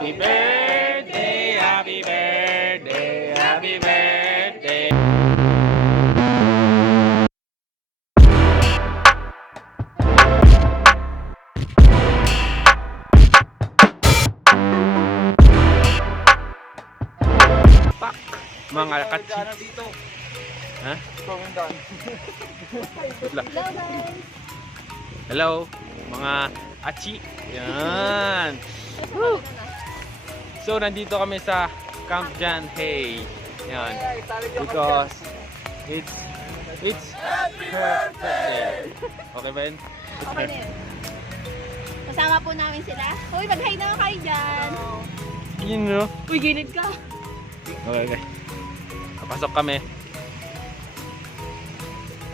Happy birthday, happy birthday, happy birthday. Pak! Mga katsi. dito. Ha? Hello guys! Hello, mga achi. Yan. Woo! So, nandito kami sa Camp Jan Hay. Yan. Because it's it's her birthday. Okay ba yun? Okay yun. Kasama po namin sila. Uy, mag-hi naman kayo dyan. Yun no? Uy, gilid ka. Okay, okay. Papasok kami.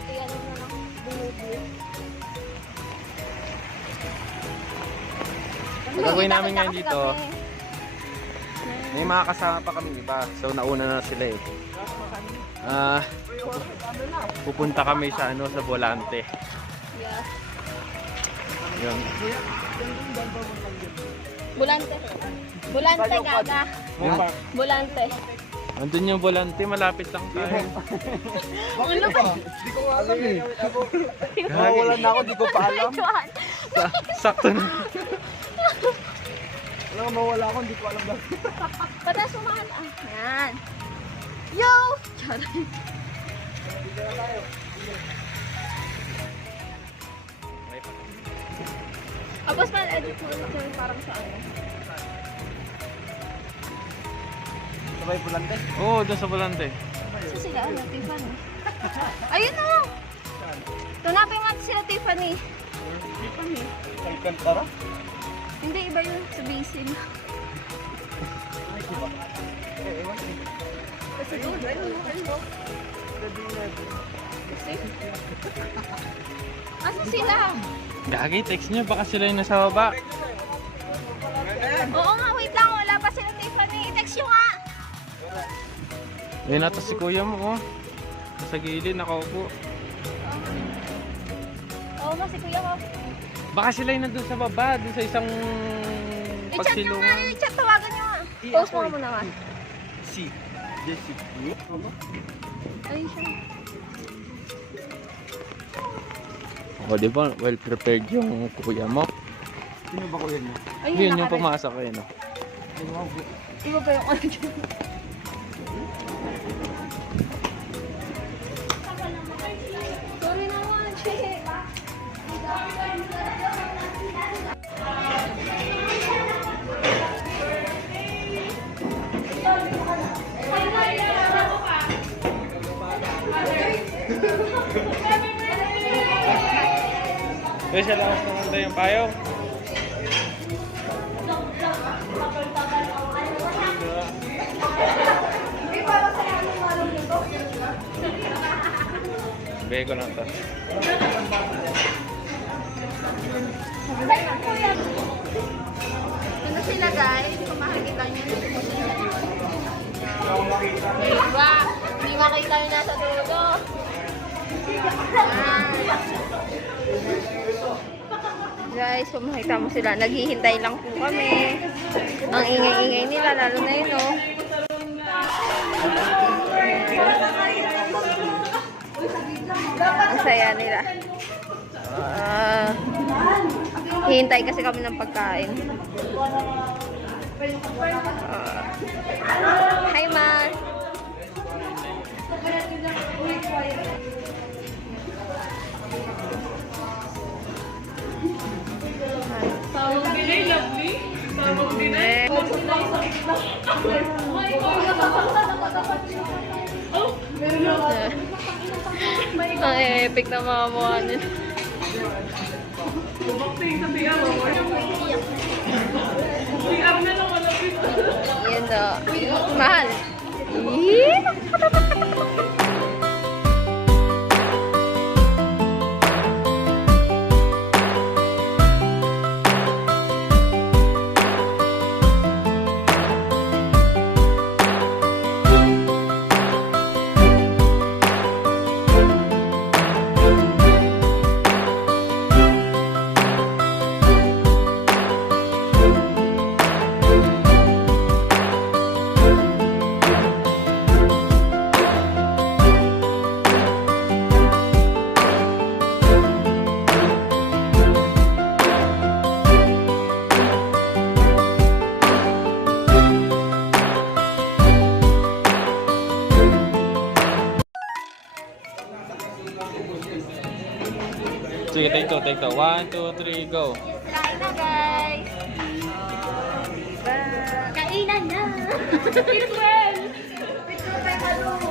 Ay, ano gagawin namin ngayon dito, kami. May mga kasama pa kami iba. So, nauna na sila eh. Ah, pupunta kami sa ano sa Volante. Yeah. Yun. Bulante. Bulante, gaga. Yun. Bulante. Nandun yung Volante, malapit lang tayo. Ano ba? Hindi ko alam eh. Nawawalan na ako, hindi ko pa alam. Sa- Sakto na. Alam, mawala ako, hindi ko alam lang. Pata sumahan. Ah, yan. Yo! Charay. Tapos man-edit mo ito parang sa ano. Sabay pulante. Oo, oh, doon sa Volante. Sa sila, ano, Tiffany. Ayun na! Tunapin mo sila Tiffany. Tiffany. Alcantara? Hindi, iba yun sa basin. Kasi doon, ayun, ayun. Kasi? Asa sila? Gagi, text nyo, baka sila yung nasa baba. Oo nga, wait lang. Wala pa sila Tiffany. I-text nyo nga. Yun ata si kuya mo, oh. Sa gilid, nakaupo. Oo nga, si kuya ko. Baka sila yung nandun sa baba, dun sa isang I-chat nyo nga. pagsilungan. I-chat, tawagan nyo nga. Post mo mo naman. Si. Jesse. Ayun siya. O, di ba? Well prepared yung kuya mo. Sino ba kuya niya? Ayun, Yun yung nakared. pumasok eh, no? Iba pa yung ano dyan. Siya lakas naman tayo yung payong. Bego lang to. Ano sila guys? Kung makikita nyo. Diba? Hindi makita nyo nasa dulo. Yan. Guys, kung makita mo sila, naghihintay lang po kami. Ang ingay-ingay nila, lalo na yun, oh. Ang saya nila. Ah, hihintay kasi kami ng pagkain. Ah. Ang epic na mga mukha niya. Bumakting sa PR, oh. PR na lang, malapit. Yan na. Mahal. Yee! Take to. One, two, three, go. Kain na, guys. Diba? Kainan na. Pitwell. Pitwell tayo ano.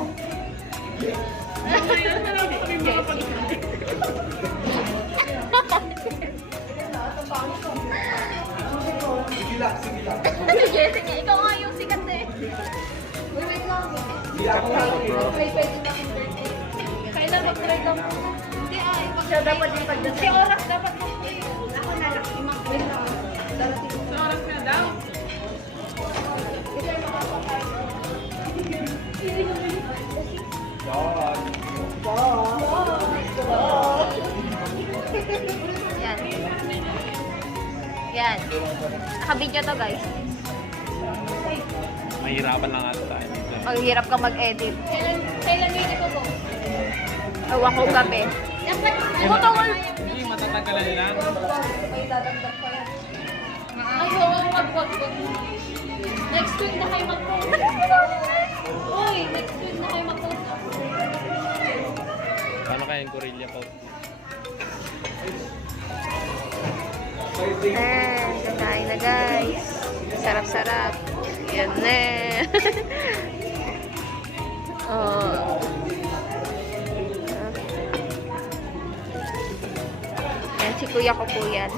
Sige, sige. Ikaw nga yung sikat eh. Wait, wait lang. Wait, wait lang. Kailan mag-try lang? Hindi. Siya dapat yung pagdating. Si oras dapat mo. Ako na lang. Darating ko. Sa oras na daw. Yan. Yan. Naka-video to guys. Mahirapan lang ata tayo dito. Maghirap ka mag-edit. Kailan, kailan yung ito po? Ewan ko gabi. Ako to Hindi, matatagalan lang. Ay, oo, wag, wag, wag. Next week na kayo mag-post. Uy, next week na kayo mag-post. Paano kayang gorilla po? Eh, kakain na guys. Sarap-sarap. Yan na. oh. Si kuya ko po yan.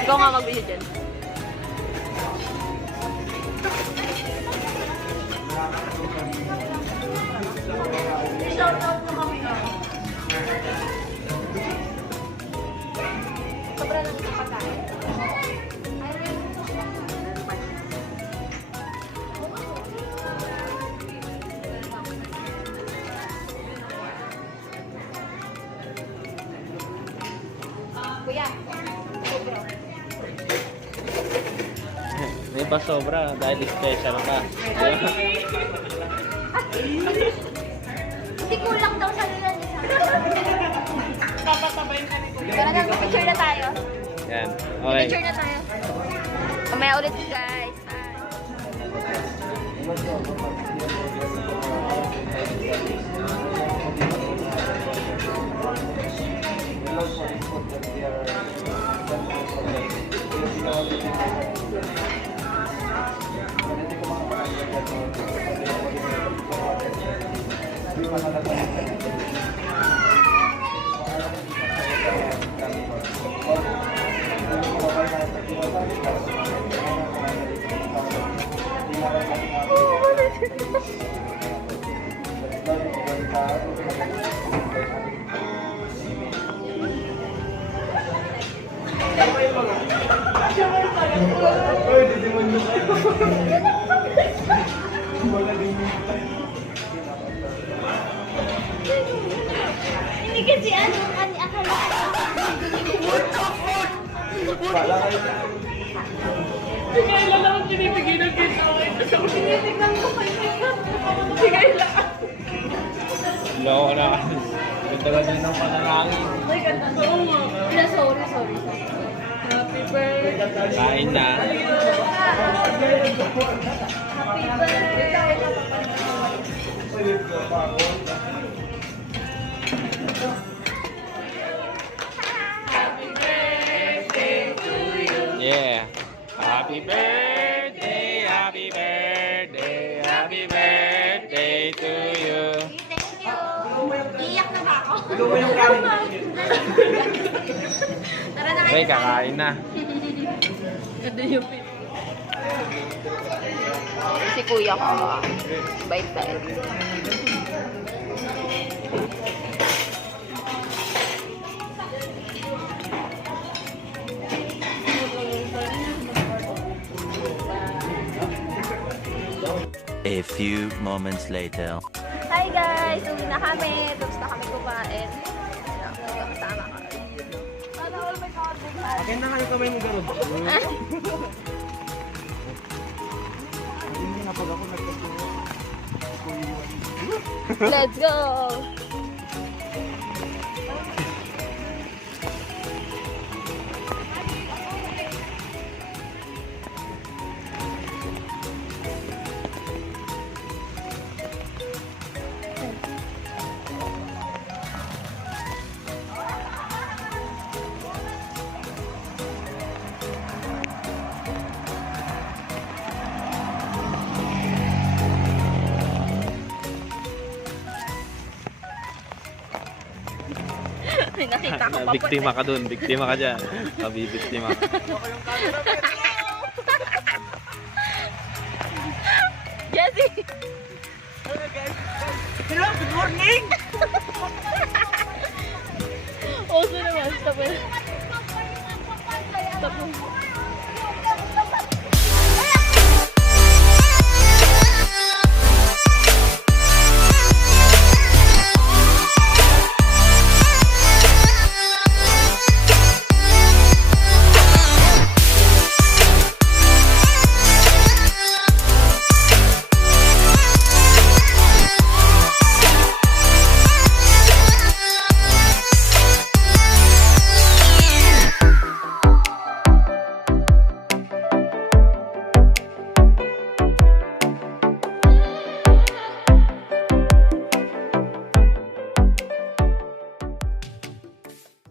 Ikaw nga mag-video dyan. Sobra lang sa pagkain. Pa sobra dahil special ka. Hindi kulang daw sa nila ni Papatabayin ka ni Kuya. Tara na, picture na tayo. Yan. Okay. Picture na tayo. Mamaya ulit guys. Bye. Hindi Si Kayla lang ang pinipigilan kita. Ito ako tinitignan ko kayo. Si Kayla. Loko na. Ganda ka din ng panalangin. Ay, ganda. Oo nga. Wala, sorry, sorry. Happy birthday. Kain na. Happy birthday. Yeah. Okay, kakain na. Si kuya ko. Bait-bait. A few moments later. Hi guys! Uwi na kami. Tapos na kami kumain. Kasama ka. Akin na nga yung kamay mo gano'n. Hindi na pag ako nagkasuha. Let's go! Nakita ko pa po. Biktima ka dun, biktima ka dyan. Mabibiktima ka. Jessie! Hello, good morning! Oso naman. Tapos. Tapos.